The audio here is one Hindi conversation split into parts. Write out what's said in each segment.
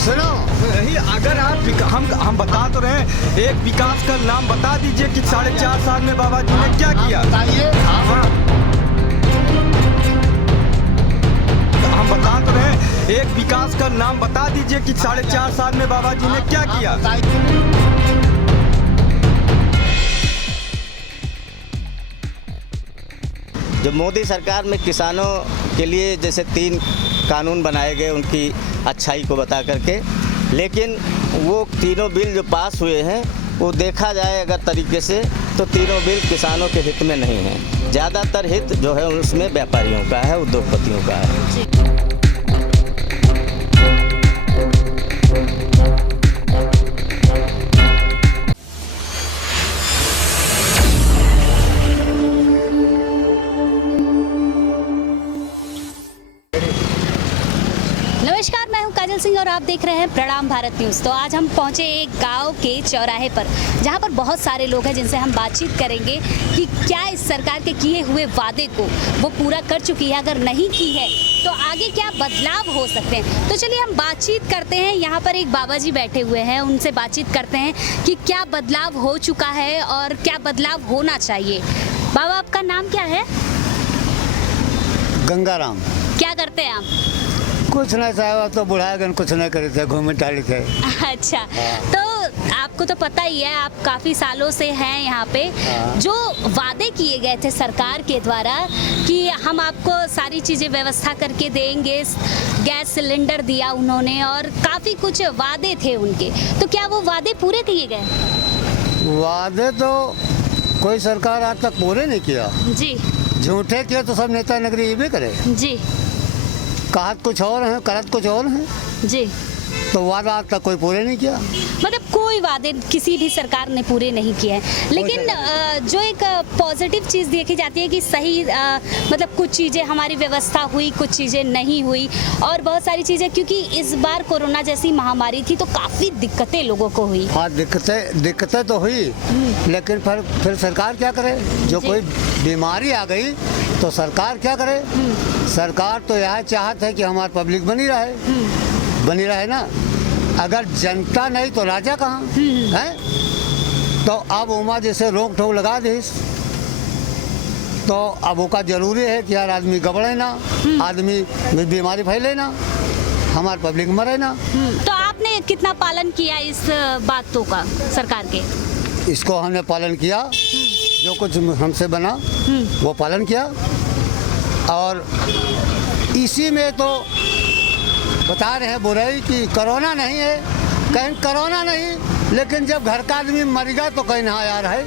सुनो नहीं, अगर आप हम बता तो रहे हैं, एक विकास का नाम बता दीजिए कि 4.5 साल में बाबा जी ने क्या किया। बताइए। हाँ, हम बता तो रहे हैं, एक विकास का नाम बता दीजिए कि 4.5 साल में बाबा जी ने क्या किया। जो मोदी सरकार में किसानों के लिए जैसे 3 कानून बनाए गए उनकी अच्छाई को बता करके, लेकिन वो तीनों बिल जो पास हुए हैं वो देखा जाए अगर तरीके से तो तीनों बिल किसानों के हित में नहीं हैं। ज़्यादातर हित जो है उसमें व्यापारियों का है, उद्योगपतियों का है। नमस्कार, मैं हूं काजल सिंह और आप देख रहे हैं प्रणाम भारत न्यूज़। तो आज हम पहुंचे एक गांव के चौराहे पर, जहां पर बहुत सारे लोग हैं जिनसे हम बातचीत करेंगे कि क्या इस सरकार के किए हुए वादे को वो पूरा कर चुकी है, अगर नहीं की है तो आगे क्या बदलाव हो सकते हैं। तो चलिए हम बातचीत करते हैं। यहाँ पर एक बाबा जी बैठे हुए हैं, उनसे बातचीत करते हैं कि क्या बदलाव हो चुका है और क्या बदलाव होना चाहिए। बाबा, आपका नाम क्या है? गंगाराम। क्या करते हैं आप? कुछ नहीं साहब, तो बुढ़ागन कुछ नहीं करे थे, घूमे टाली थे। अच्छा, तो आपको तो पता ही है, आप काफ़ी सालों से हैं यहाँ पे। जो वादे किए गए थे सरकार के द्वारा कि हम आपको सारी चीज़ें व्यवस्था करके देंगे, गैस सिलेंडर दिया उन्होंने और काफ़ी कुछ वादे थे उनके, तो क्या वो वादे पूरे किए गए? वादे तो कोई सरकार आज तक पूरे नहीं किया। जी। झूठे किए तो सब नेता नगरी ये भी करे। जी। कहत कुछ और है, करत कुछ और है। जी। तो वादा आज तक कोई पूरे नहीं किया। मतलब कोई वादे किसी भी सरकार ने पूरे नहीं किए हैं, लेकिन जो एक पॉजिटिव चीज़ देखी जाती है कि सही मतलब कुछ चीज़ें हमारी व्यवस्था हुई, कुछ चीज़ें नहीं हुई और बहुत सारी चीज़ें, क्योंकि इस बार कोरोना जैसी महामारी थी तो काफ़ी दिक्कतें लोगों को हुई। हाँ, दिक्कतें तो हुई, लेकिन फिर सरकार क्या करे? जो कोई बीमारी आ गई तो सरकार क्या करे? सरकार तो यह चाहत है कि हमारी पब्लिक बनी रहे ना। अगर जनता नहीं तो राजा कहाँ है? तो अब उमा जैसे रोक टोक लगा दी तो अब उसका जरूरी है कि यार आदमी गबड़े ना, आदमी बीमारी फैले ना, हमारी पब्लिक मरे ना। तो आपने कितना पालन किया इस बातों का सरकार के? इसको हमने पालन किया, जो कुछ हमसे बना वो पालन किया। और इसी में तो बता रहे हैं बुराई कि कोरोना नहीं है, कहीं कोरोना नहीं, लेकिन जब घर का आदमी मरेगा तो कहीं ना यार है।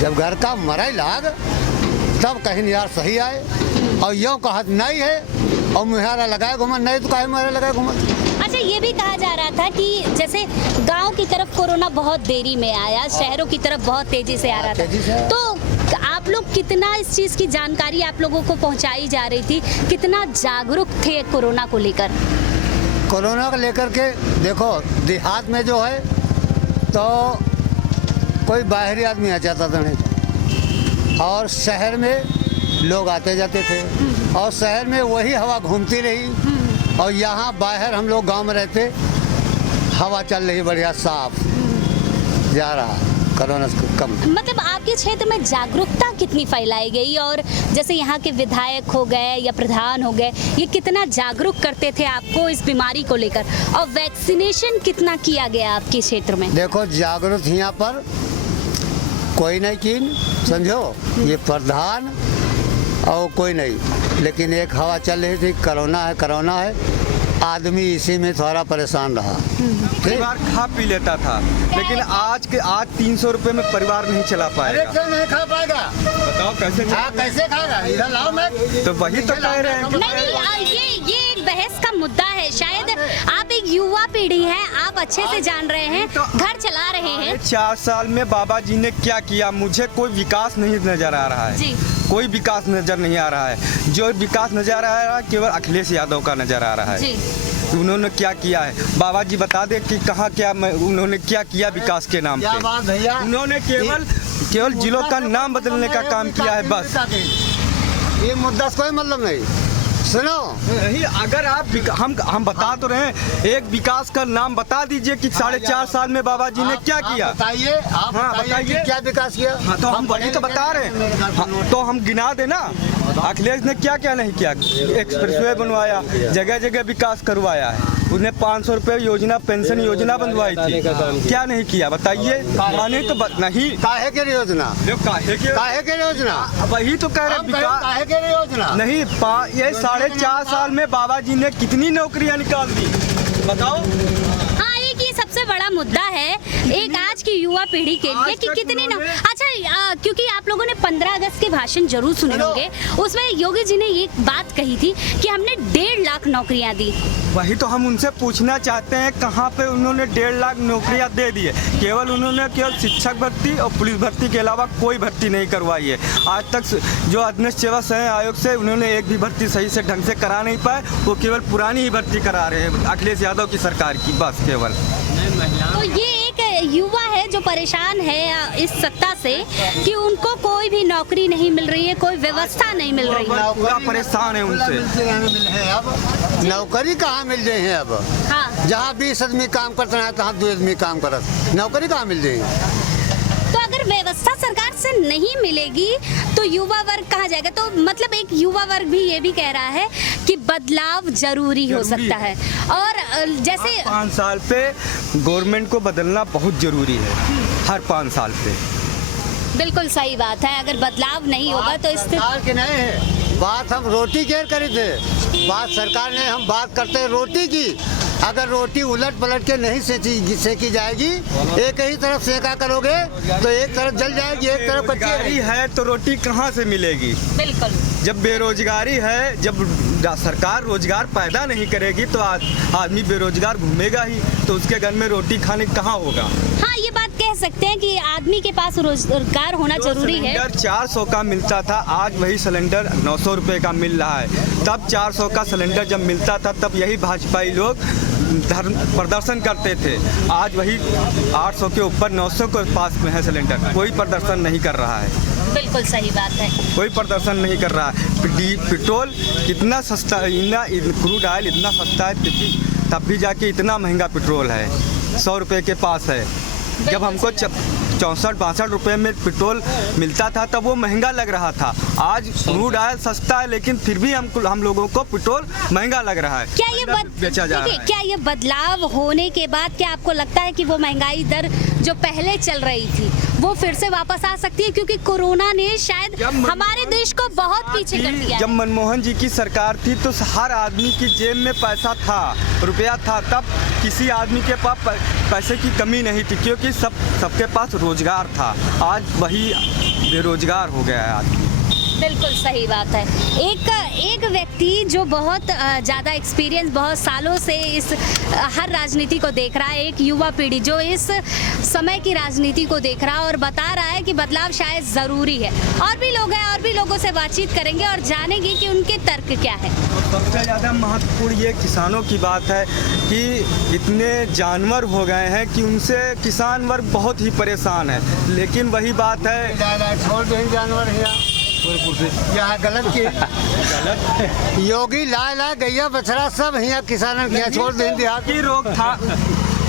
जब घर का मरे लाग तब कहीं यार सही आए। और यो कहत नहीं है और मुहारा लगाए घूमत नहीं तो कहीं मुहारा लगाए घूमत। अच्छा, ये भी कहा जा रहा था कि जैसे गांव की तरफ कोरोना बहुत देरी में आया, शहरों की तरफ बहुत तेजी से आ रहा था, तो आप लोग कितना इस चीज़ की जानकारी आप लोगों को पहुंचाई जा रही थी, कितना जागरूक थे कोरोना को लेकर? कोरोना को लेकर के देखो, देहात में जो है तो कोई बाहरी आदमी आ जाता था नहीं, और शहर में लोग आते जाते थे, और शहर में वही हवा घूमती रही, और यहाँ बाहर हम लोग गांव में रहते, हवा चल रही बढ़िया साफ जा रहा, कोरोना कम। मतलब आपके क्षेत्र में जागरूकता कितनी फैलाई गई, और जैसे यहाँ के विधायक हो गए या प्रधान हो गए, ये कितना जागरूक करते थे आपको इस बीमारी को लेकर, और वैक्सीनेशन कितना किया गया आपके क्षेत्र में? देखो, जागरूक यहाँ पर कोई नहीं की, समझो, ये प्रधान और कोई नहीं, लेकिन एक हवा चल रही थी, कोरोना है, आदमी इसी में थोड़ा परेशान रहा। परिवार खा पी लेता था, लेकिन आज 300 रुपए में परिवार नहीं चला पाएगा। क्यों नहीं खा पाएगा? बताओ कैसे कैसे खाएगा? इधर लाओ, मैं तो वही तो कह रहे हैं। नहीं, ये एक बहस का मुद्दा है। शायद आप एक युवा पीढ़ी है, आप अच्छे से जान रहे हैं, घर चला रहे हैं। 4 साल में बाबा जी ने क्या किया? मुझे कोई विकास नहीं नजर आ रहा है जी। कोई विकास नजर नहीं आ रहा है। जो विकास नजर आ रहा है केवल अखिलेश यादव का नजर आ रहा है जी। उन्होंने क्या किया है? बाबा जी बता दे कि कहाँ क्या उन्होंने क्या किया विकास के नाम पे? भैया, उन्होंने केवल जिलों का नाम बदलने का काम किया है बस। ये मुद्दा से कोई मतलब नहीं। सुनो, नहीं, अगर आप हम बता तो रहे हैं, एक विकास का नाम बता दीजिए कि 4.5 साल में बाबा जी ने क्या किया। बताइए, आप हाँ, बताइए कि क्या विकास किया। हाँ, तो हम वही तो बता रहे हैं। हाँ, तो हम गिना देना, अखिलेश ने क्या क्या नहीं किया। एक्सप्रेसवे बनवाया, जगह जगह विकास करवाया है। उसने 500 रुपये योजना, पेंशन योजना बनवाई थी, क्या नहीं किया बताइए। माने तो नहीं, काहे के योजना, काहे के योजना, वही तो कह रहे विकास काहे के योजना नहीं। ये 4.5 साल में बाबा जी ने कितनी नौकरियां निकाल दी बताओ। हाँ, ये सबसे बड़ा मुद्दा है एक आज की युवा पीढ़ी के लिए कि कितनी अच्छा क्योंकि आप लोगों ने 15 अगस्त के भाषण जरूर सुने होंगे, उसमें योगी जी ने ये बात कही थी कि हमने 1.5 लाख नौकरियां दी। वही तो हम उनसे पूछना चाहते हैं, कहाँ पे उन्होंने 1.5 लाख नौकरियां दे दी है। केवल शिक्षक भर्ती और पुलिस भर्ती के अलावा कोई भर्ती नहीं करवाई है। आज तक जो अधीनस्थ सेवा चयन आयोग से उन्होंने एक भी भर्ती सही से ढंग से करा नहीं पाए, वो केवल पुरानी ही भर्ती करा रहे हैं अखिलेश यादव की सरकार की, बस केवल। तो ये एक युवा है जो परेशान है इस सत्ता से कि उनको कोई भी नौकरी नहीं मिल रही है, कोई व्यवस्था नहीं मिल रही है, पूरा परेशान है उनसे। अब नौकरी कहाँ मिल रही है। अब हाँ, जहाँ 20 आदमी काम करते हैं, तहाँ 2 आदमी काम करत, नौकरी कहाँ मिल रही है। तो अगर व्यवस्था सरकार से नहीं मिलेगी तो युवा वर्ग कहाँ जाएगा। तो मतलब एक युवा वर्ग भी ये भी कह रहा है कि बदलाव जरूरी हो सकता है और जैसे 5 साल पे गवर्नमेंट को बदलना बहुत जरूरी है, हर 5 साल पे। बिल्कुल सही बात है, अगर बदलाव नहीं होगा तो सरकार की नहीं है बात। हम रोटी केयर करे थे, बात सरकार ने, हम बात करते हैं रोटी की। अगर रोटी उलट पलट के नहीं सेकी जाएगी, एक ही तरफ सेका करोगे तो एक तरफ जल जाएगी, एक तरफ कच्ची बेरोजगारी है तो रोटी कहाँ से मिलेगी। बिल्कुल, जब बेरोजगारी है, जब सरकार रोजगार पैदा नहीं करेगी तो आदमी बेरोजगार घूमेगा ही, तो उसके घर में रोटी खाने कहाँ होगा। हाँ, ये बात कह सकते हैं कि आदमी के पास रोजगार होना जरूरी है। सिलेंडर 400 का मिलता था, आज वही सिलेंडर 900 रुपये का मिल रहा है। तब 400 का सिलेंडर जब मिलता था तब यही भाजपाई लोग प्रदर्शन करते थे। आज वही 800 के ऊपर 900 के पास में है सिलेंडर, कोई प्रदर्शन नहीं कर रहा है। बिल्कुल सही बात है, कोई प्रदर्शन नहीं कर रहा है। पेट्रोल कितना सस्ता, क्रूड ऑयल इतना सस्ता है, तब भी जाके इतना महंगा पेट्रोल है, 100 रुपये के पास है। जब हमको 64-62 रुपये में पेट्रोल मिलता था तब वो महंगा लग रहा था। आज क्रूड ऑयल सस्ता है लेकिन फिर भी हम लोगों को पेट्रोल महंगा लग रहा है। क्या ये बेचा जा रहा है। क्या ये बदलाव होने के बाद क्या आपको लगता है कि वो महंगाई दर जो पहले चल रही थी वो फिर से वापस आ सकती है, क्योंकि कोरोना ने शायद हमारे देश को बहुत पीछे कर दिया। जब मनमोहन जी की सरकार थी तो हर आदमी की जेब में पैसा था, रुपया था, तब किसी आदमी के पास पैसे की कमी नहीं थी, क्योंकि सबके पास रोजगार था। आज वही बेरोजगार हो गया है आदमी। बिल्कुल सही बात है। एक व्यक्ति जो बहुत ज़्यादा एक्सपीरियंस, बहुत सालों से इस हर राजनीति को देख रहा है, एक युवा पीढ़ी जो इस समय की राजनीति को देख रहा है और बता रहा है कि बदलाव शायद ज़रूरी है। और भी लोग हैं, और भी लोगों से बातचीत करेंगे और जानेंगे कि उनके तर्क क्या है। सबसे ज़्यादा महत्वपूर्ण ये किसानों की बात है कि इतने जानवर हो गए हैं कि उनसे किसान वर्ग बहुत ही परेशान है। लेकिन वही बात है, छोड़ दें जानवर यहाँ गलत की योगी ला गैया बछड़ा सब यहाँ किसानों के छोड़ दें देहात की रोकथाम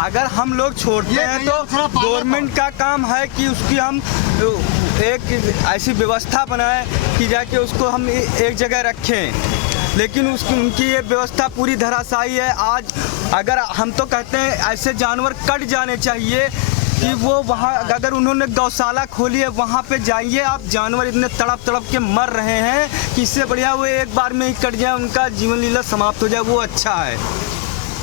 अगर हम लोग छोड़ते हैं तो गवर्नमेंट का काम है कि उसकी हम एक ऐसी व्यवस्था बनाएं कि जाके उसको हम एक जगह रखें। लेकिन उनकी ये व्यवस्था पूरी धराशायी है। आज अगर हम तो कहते हैं ऐसे जानवर कट जाने चाहिए कि वो वहाँ, अगर उन्होंने गौशाला खोली है वहाँ पे जाइए आप, जानवर इतने तड़प के मर रहे हैं कि इससे बढ़िया वो एक बार में ही कट जाए, उनका जीवन लीला समाप्त हो जाए, वो अच्छा है।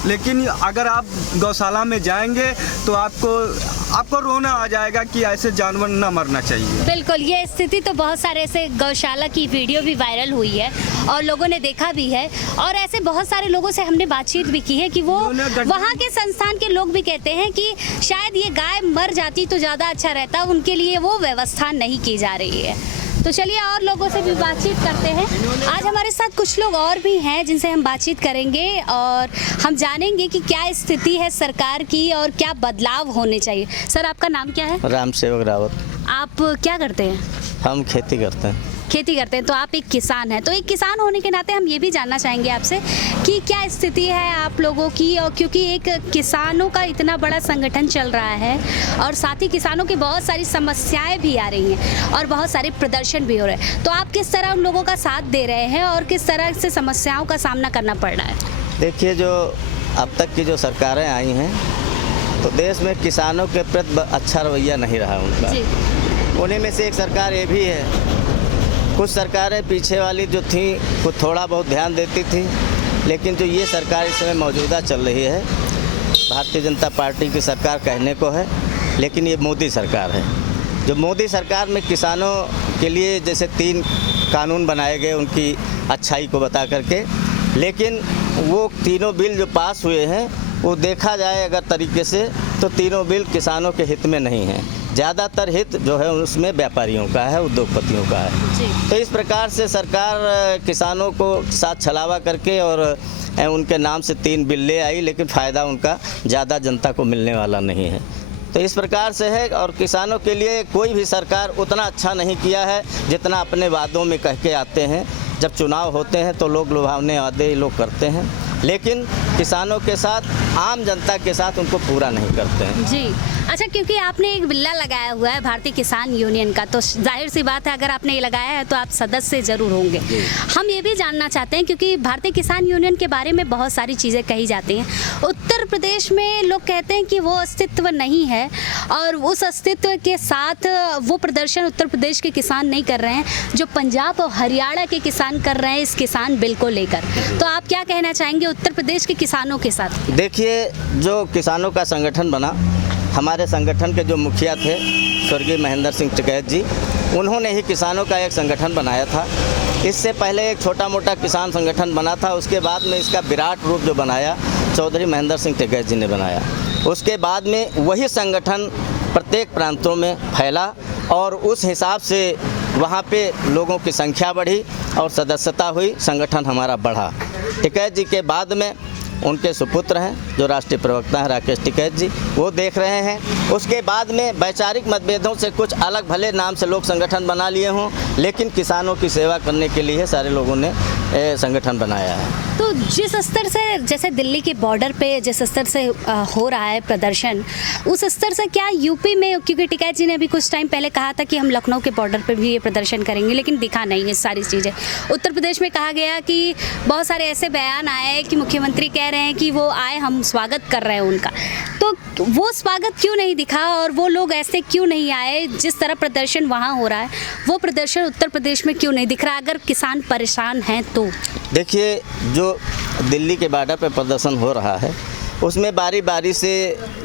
लेकिन अगर आप गौशाला में जाएंगे तो आपको रोना आ जाएगा कि ऐसे जानवर ना मरना चाहिए। बिल्कुल, ये स्थिति तो बहुत सारे ऐसे गौशाला की वीडियो भी वायरल हुई है और लोगों ने देखा भी है, और ऐसे बहुत सारे लोगों से हमने बातचीत भी की है कि वो वहाँ के संस्थान के लोग भी कहते हैं कि शायद ये गाय मर जाती तो ज़्यादा अच्छा रहता, उनके लिए वो व्यवस्था नहीं की जा रही है। तो चलिए और लोगों से भी बातचीत करते हैं। आज हमारे साथ कुछ लोग और भी हैं जिनसे हम बातचीत करेंगे और हम जानेंगे कि क्या स्थिति है सरकार की और क्या बदलाव होने चाहिए। सर, आपका नाम क्या है? राम सेवक रावत। आप क्या करते हैं? हम खेती करते हैं। खेती करते हैं, तो आप एक किसान हैं, तो एक किसान होने के नाते हम ये भी जानना चाहेंगे आपसे कि क्या स्थिति है आप लोगों की, और क्योंकि एक किसानों का इतना बड़ा संगठन चल रहा है और साथ ही किसानों की बहुत सारी समस्याएं भी आ रही हैं और बहुत सारे प्रदर्शन भी हो रहे हैं, तो आप किस तरह उन लोगों का साथ दे रहे हैं और किस तरह से समस्याओं का सामना करना पड़ रहा है? देखिए, जो अब तक की जो सरकारें आई हैं तो देश में किसानों के प्रति अच्छा रवैया नहीं रहा उनका। जी। उन्हीं में से एक सरकार ये भी है। कुछ सरकारें पीछे वाली जो थी वो थोड़ा बहुत ध्यान देती थी, लेकिन जो ये सरकार इस समय मौजूदा चल रही है, भारतीय जनता पार्टी की सरकार कहने को है, लेकिन ये मोदी सरकार है। जो मोदी सरकार में किसानों के लिए जैसे 3 कानून बनाए गए उनकी अच्छाई को बता करके, लेकिन वो तीनों बिल जो पास हुए हैं वो देखा जाए अगर तरीके से तो तीनों बिल किसानों के हित में नहीं हैं। ज़्यादातर हित जो है उसमें व्यापारियों का है, उद्योगपतियों का है। जी। तो इस प्रकार से सरकार किसानों को साथ छलावा करके और उनके नाम से 3 बिल ले आई, लेकिन फ़ायदा उनका ज़्यादा जनता को मिलने वाला नहीं है। तो इस प्रकार से है, और किसानों के लिए कोई भी सरकार उतना अच्छा नहीं किया है जितना अपने वादों में कह के आते हैं। जब चुनाव होते हैं तो लोग लुभावने वादे लोग करते हैं, लेकिन किसानों के साथ, आम जनता के साथ उनको पूरा नहीं करते हैं। जी। अच्छा, क्योंकि आपने एक बिल्ला लगाया हुआ है भारतीय किसान यूनियन का, तो जाहिर सी बात है अगर आपने ये लगाया है तो आप सदस्य ज़रूर होंगे। हम ये भी जानना चाहते हैं, क्योंकि भारतीय किसान यूनियन के बारे में बहुत सारी चीज़ें कही जाती हैं। उत्तर प्रदेश में लोग कहते हैं कि वो अस्तित्व नहीं है, और उस अस्तित्व के साथ वो प्रदर्शन उत्तर प्रदेश के किसान नहीं कर रहे हैं जो पंजाब और हरियाणा के किसान कर रहे हैं इस किसान बिल को लेकर। तो आप क्या कहना चाहेंगे उत्तर प्रदेश के किसानों के साथ? देखिए, जो किसानों का संगठन बना, हमारे संगठन के जो मुखिया थे स्वर्गीय महेंद्र सिंह टिकैत जी, उन्होंने ही किसानों का एक संगठन बनाया था। इससे पहले एक छोटा मोटा किसान संगठन बना था, उसके बाद में इसका विराट रूप जो बनाया चौधरी महेंद्र सिंह टिकैत जी ने बनाया। उसके बाद में वही संगठन प्रत्येक प्रांतों में फैला और उस हिसाब से वहाँ पे लोगों की संख्या बढ़ी और सदस्यता हुई, संगठन हमारा बढ़ा। टिकैत जी के बाद में उनके सुपुत्र हैं जो राष्ट्रीय प्रवक्ता हैं राकेश टिकैत जी, वो देख रहे हैं। उसके बाद में वैचारिक मतभेदों से कुछ अलग भले नाम से लोग संगठन बना लिए हों, लेकिन किसानों की सेवा करने के लिए सारे लोगों ने संगठन बनाया है। तो जिस स्तर से, जैसे दिल्ली के बॉर्डर पे जिस स्तर से हो रहा है प्रदर्शन, उस स्तर से क्या यूपी में, क्योंकि टिकैत जी ने अभी कुछ टाइम पहले कहा था कि हम लखनऊ के बॉर्डर पे भी ये प्रदर्शन करेंगे, लेकिन दिखा नहीं है सारी चीज़ें। उत्तर प्रदेश में कहा गया कि बहुत सारे ऐसे बयान आए कि मुख्यमंत्री कह रहे हैं कि वो आए, हम स्वागत कर रहे हैं उनका, तो वो स्वागत क्यों नहीं दिखा और वो लोग ऐसे क्यों नहीं आए? जिस तरह प्रदर्शन वहाँ हो रहा है वो प्रदर्शन उत्तर प्रदेश में क्यों नहीं दिख रहा, अगर किसान परेशान हैं तो? देखिए, जो दिल्ली के बॉर्डर पर प्रदर्शन हो रहा है उसमें बारी बारी से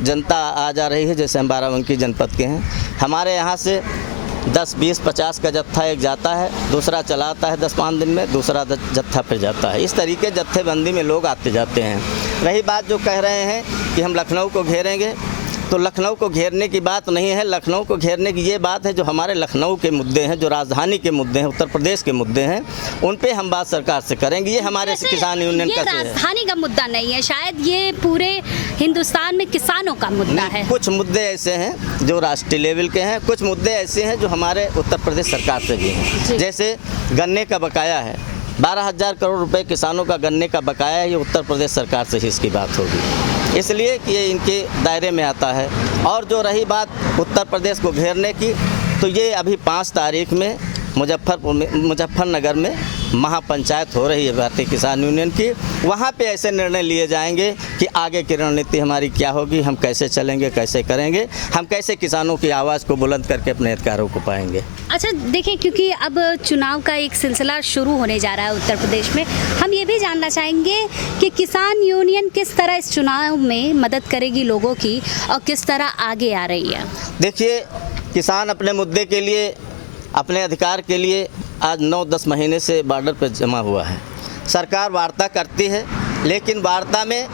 जनता आ जा रही है। जैसे हम बाराबंकी जनपद के हैं, हमारे यहाँ से 10, 20, 50 का जत्था एक जाता है, दूसरा चलाता है 10-5 दिन में, दूसरा जत्था फिर जाता है। इस तरीके जत्थेबंदी में लोग आते जाते हैं। रही बात जो कह रहे हैं कि हम लखनऊ को घेरेंगे, तो लखनऊ को घेरने की बात नहीं है। लखनऊ को घेरने की ये बात है जो हमारे लखनऊ के मुद्दे हैं, जो राजधानी के मुद्दे हैं, उत्तर प्रदेश के मुद्दे हैं, उन पे हम बात सरकार से करेंगे। ये हमारे किसान यूनियन का है। राजधानी का मुद्दा नहीं है, शायद ये पूरे हिंदुस्तान में किसानों का मुद्दा है। कुछ मुद्दे ऐसे हैं जो राष्ट्रीय लेवल के हैं, कुछ मुद्दे ऐसे हैं जो हमारे उत्तर प्रदेश सरकार से भी हैं। जैसे गन्ने का बकाया है, 12,000 करोड़ रुपए किसानों का गन्ने का बकाया है, ये उत्तर प्रदेश सरकार से ही इसकी बात होगी, इसलिए कि ये इनके दायरे में आता है। और जो रही बात उत्तर प्रदेश को घेरने की, तो ये अभी 5 तारीख में मुजफ्फरनगर में महापंचायत हो रही है भारतीय किसान यूनियन की। वहाँ पे ऐसे निर्णय लिए जाएंगे कि आगे की रणनीति हमारी क्या होगी, हम कैसे चलेंगे, कैसे करेंगे, हम कैसे किसानों की आवाज़ को बुलंद करके अपने अधिकारों को पाएंगे। अच्छा देखिए, क्योंकि अब चुनाव का एक सिलसिला शुरू होने जा रहा है उत्तर प्रदेश में, हम ये भी जानना चाहेंगे कि किसान यूनियन किस तरह इस चुनाव में मदद करेगी लोगों की और किस तरह आगे आ रही है। देखिए, किसान अपने मुद्दे के लिए, अपने अधिकार के लिए आज 9-10 महीने से बॉर्डर पर जमा हुआ है। सरकार वार्ता करती है, लेकिन वार्ता में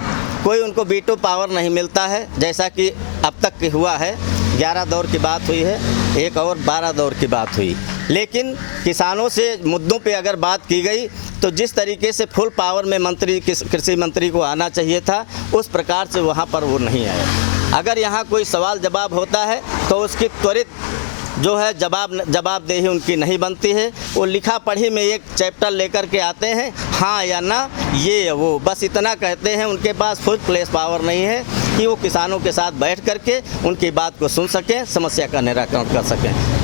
कोई उनको वीटो पावर नहीं मिलता है, जैसा कि अब तक की हुआ है। 11 दौर की बात हुई है, एक और 12 दौर की बात हुई, लेकिन किसानों से मुद्दों पे अगर बात की गई तो जिस तरीके से फुल पावर में कृषि मंत्री को आना चाहिए था, उस प्रकार से वहाँ पर वो नहीं आए। अगर यहाँ कोई सवाल जवाब होता है तो उसकी त्वरित जो है जवाबदेही उनकी नहीं बनती है। वो लिखा पढ़ी में एक चैप्टर लेकर के आते हैं, हाँ या ना, ये या वो, बस इतना कहते हैं। उनके पास फुल प्लेस पावर नहीं है कि वो किसानों के साथ बैठ करके उनकी बात को सुन सकें, समस्या का निराकरण कर सकें।